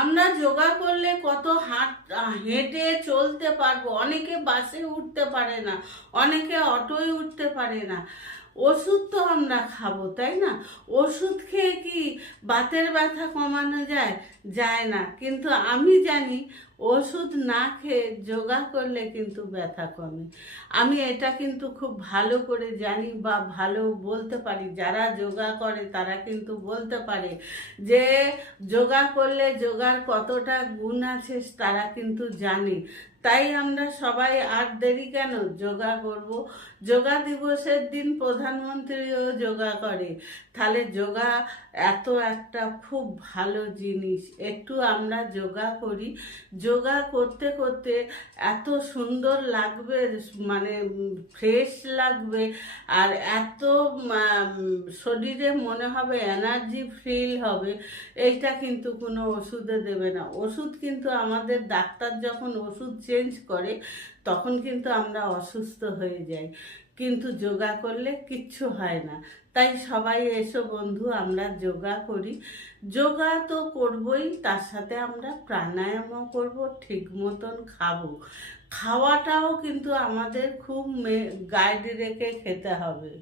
আমরা যোগা করলে কত হেঁটে চলতে পারবো। অনেকে বাসে উঠতে পারে না, অনেকে অটোয় উঠতে পারে না। ওষুধ তো আমরা খাবো, তাই না? ওষুধ খেয়ে কি বাতের ব্যথা কমানো যায়? যায় না। কিন্তু আমি জানি ওষুধ না খেয়ে যোগা করলে কিন্তু ব্যথা কমে। আমি এটা কিন্তু খুব ভালো করে জানি বা ভালো বলতে পারি। যারা যোগা করে তারা কিন্তু বলতে পারে যে যোগা করলে যোগার কতটা গুণ আছে তারা কিন্তু জানে। তাই আমরা সবাই আর দেরি কেন, যোগা করব। যোগা দিবসের দিন প্রধানমন্ত্রীও যোগা করে। তাহলে যোগা এত একটা খুব ভালো জিনিস। একটু আমরা যোগা করি, যোগা করতে করতে এত সুন্দর লাগবে, মানে ফ্রেশ লাগবে। আর এত শরীরে মনে হবে এনার্জি ফিল হবে। এইটা কিন্তু কোনো ওষুধে দেবে না। ওষুধ কিন্তু আমাদের ডাক্তার যখন ওষুধ চেঞ্জ করে তখন কিন্তু আমরা অসুস্থ হয়ে যাই, কিন্তু যোগা করলে কিচ্ছু হয় না। তাই সবাই এসো বন্ধু, আমরা যোগা করি। যোগা তো করবই, তার সাথে আমরা প্রাণায়ামও করব, ঠিক মতন খাবো। খাওয়াটাও কিন্তু আমাদের খুব গাইড রেখে খেতে হবে।